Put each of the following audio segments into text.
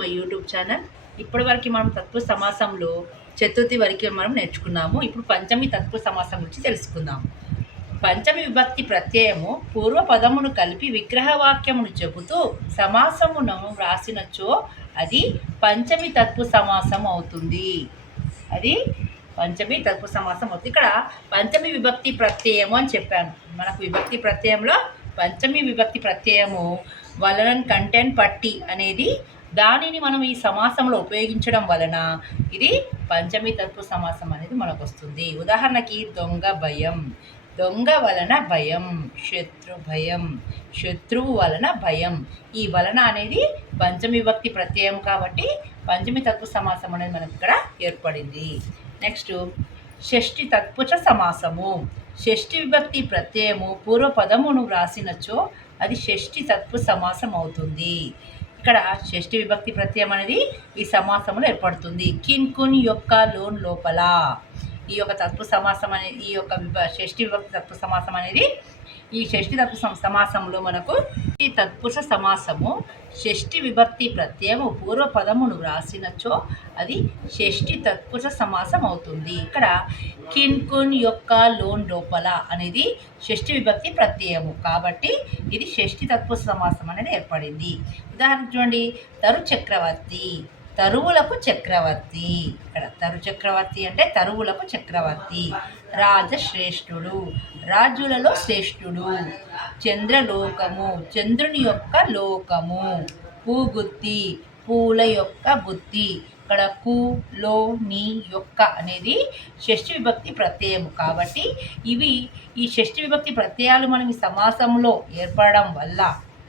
My YouTube channel. ఇప్పటివరకు మనం తత్పురుష సమాసంలో చతుర్థి వరకు మనం నేర్చుకున్నాము. ఇప్పుడు పంచమి తత్పురుష సమాసం గురించి తెలుసుకుందాం. పంచమి విభక్తి ప్రత్యయము పూర్వ పదమును కలిపి విగ్రహవాక్యమును చెబుతూ సమాసమును వ్రాసినచో అది పంచమి తత్పురుష సమాసం అవుతుంది. అది పంచమి తత్పురుష సమాసం అవుతుంది. ఇక్కడ పంచమి విభక్తి ప్రత్యయము అని చెప్పాను. మనకు విభక్తి ప్రత్యయంలో పంచమి విభక్తి ప్రత్యయము వలన కంటెంట్ పట్టి అనేది దానిని మనం ఈ సమాసంలో ఉపయోగించడం వలన ఇది పంచమి తత్పురుష సమాసం అనేది మనకు వస్తుంది. ఉదాహరణకి దొంగ భయం, దొంగ వలన భయం, శత్రు భయం, శత్రువు వలన భయం. ఈ వలన అనేది పంచమి విభక్తి ప్రత్యయం కాబట్టి పంచమి తత్పురుష సమాసం అనేది మనకు ఇక్కడ ఏర్పడింది. నెక్స్ట్ షష్ఠి తత్పురుష సమాసము. షష్ఠి విభక్తి ప్రత్యయము పూర్వ పదమును వ్రాసినచో అది షష్ఠి తత్పురుష సమాసం అవుతుంది. ఇక్కడ షష్ఠి విభక్తి ప్రత్యయం అనేది ఈ సమాసంలో ఏర్పడుతుంది. కిన్ కున్ యొక్క లోన్ లోపల ఈ యొక్క తత్పురుష సమాసం అనేది ఈ యొక్క షష్ఠి విభక్తి తత్పురుష సమాసం అనేది ఈ షష్ఠి తత్పురుష సమాసంలో మనకు ఈ తత్పురుష సమాసము షష్ఠి విభక్తి ప్రత్యయము పూర్వ పదమును వ్రాసినచో అది షష్ఠి తత్పురుష సమాసం అవుతుంది. ఇక్కడ కిన్ కున్ యొక్క లోన్ లోపల అనేది షష్ఠి విభక్తి ప్రత్యయము కాబట్టి ఇది షష్ఠి తత్పురుష సమాసం అనేది ఏర్పడింది. ఉదాహరణ చూడండి, తరు చక్రవర్తి, తరువులకు చక్రవర్తి. ఇక్కడ తరు చక్రవర్తి అంటే తరువులకు చక్రవర్తి. రాజశ్రేష్ఠుడు, రాజులలో శ్రేష్ఠుడు. చంద్రలోకము, చంద్రుని యొక్క లోకము. పూగుత్తి, పూల యొక్క గుత్తి. ఇక్కడ కు, లో, ని, యొక్క అనేది షష్ఠి విభక్తి ప్రత్యయము కాబట్టి ఇవి ఈ షష్ఠి విభక్తి ప్రత్యయాలు మనం ఈ సమాసంలో ఏర్పడడం వల్ల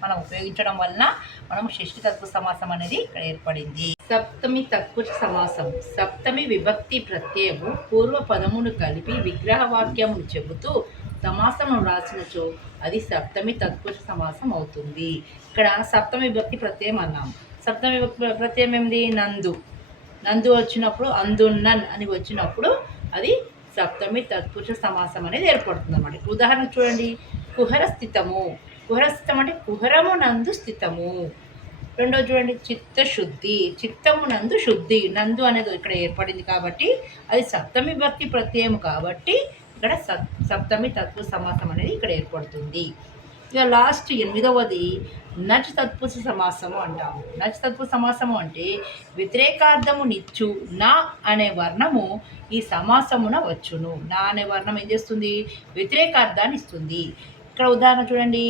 మనం ఉపయోగించడం వలన మనం షష్ఠి తత్పురుష సమాసం అనేది ఇక్కడ ఏర్పడింది. సప్తమి తత్పురుష సమాసం. సప్తమి విభక్తి ప్రత్యయము పూర్వ పదమును కలిపి విగ్రహవాక్యమును చెబుతూ సమాసము రాసినచో అది సప్తమి తత్పురుష సమాసం అవుతుంది. ఇక్కడ సప్తమి విభక్తి ప్రత్యయం అన్నాము. సప్తమి విభక్తి ప్రత్యయం ఏమిటి? నందు. నందు వచ్చినప్పుడు అందున్నన్ అని వచ్చినప్పుడు అది సప్తమి తత్పురుష సమాసం అనేది ఏర్పడుతుంది అన్నమాట. ఉదాహరణ చూడండి, కుహర స్థితము. కుహర స్థితం అంటే కుహరము నందు స్థితము. రెండో చూడండి, చిత్తశుద్ధి, చిత్తము నందు శుద్ధి. నందు అనేది ఇక్కడ ఏర్పడింది కాబట్టి అది సప్తమి విభక్తి ప్రత్యయం కాబట్టి ఇక్కడ సప్తమి తత్పురుష సమాసం అనేది ఇక్కడ ఏర్పడుతుంది. ఇక లాస్ట్ 8వది నచ్ తత్పురుష సమాసము అంటాము. నచ్ తత్పురుష సమాసము అంటే వ్యతిరేకార్థము నిచ్చు నా అనే వర్ణము ఈ సమాసమున వచ్చును. నా అనే వర్ణం ఏం చేస్తుంది? వ్యతిరేకార్థాన్ని ఇస్తుంది. ఇక్కడ ఉదాహరణ చూడండి,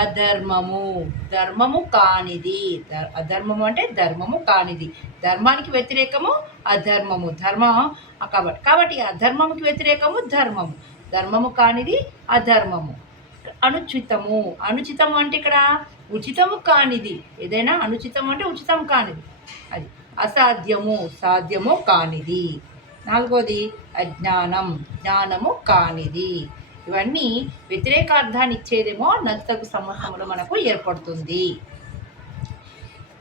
అధర్మము, ధర్మము కానిది. అధర్మము అంటే ధర్మము కానిది. ధర్మానికి వ్యతిరేకము అధర్మము, ధర్మం కాబట్టి అధర్మముకి వ్యతిరేకము ధర్మము, ధర్మము కానిది అధర్మము. అనుచితము, అనుచితము అంటే ఇక్కడ ఉచితము కానిది. ఏదైనా అనుచితం అంటే ఉచితం కానిది. అది అసాధ్యము, సాధ్యము కానిది. 4వది అజ్ఞానం, జ్ఞానము కానిది. ఇవన్నీ వ్యతిరేకార్థాన్ని ఇచ్చేదేమో నచ్ తత్పురుష సమాసంలో మనకు ఏర్పడుతుంది.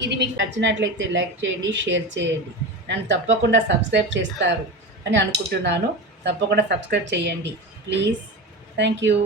ఇది మీకు నచ్చినట్లయితే లైక్ చేయండి, షేర్ చేయండి. నన్ను తప్పకుండా సబ్స్క్రైబ్ చేస్తారు అని అనుకుంటున్నాను. తప్పకుండా సబ్స్క్రైబ్ చేయండి ప్లీజ్. Thank you.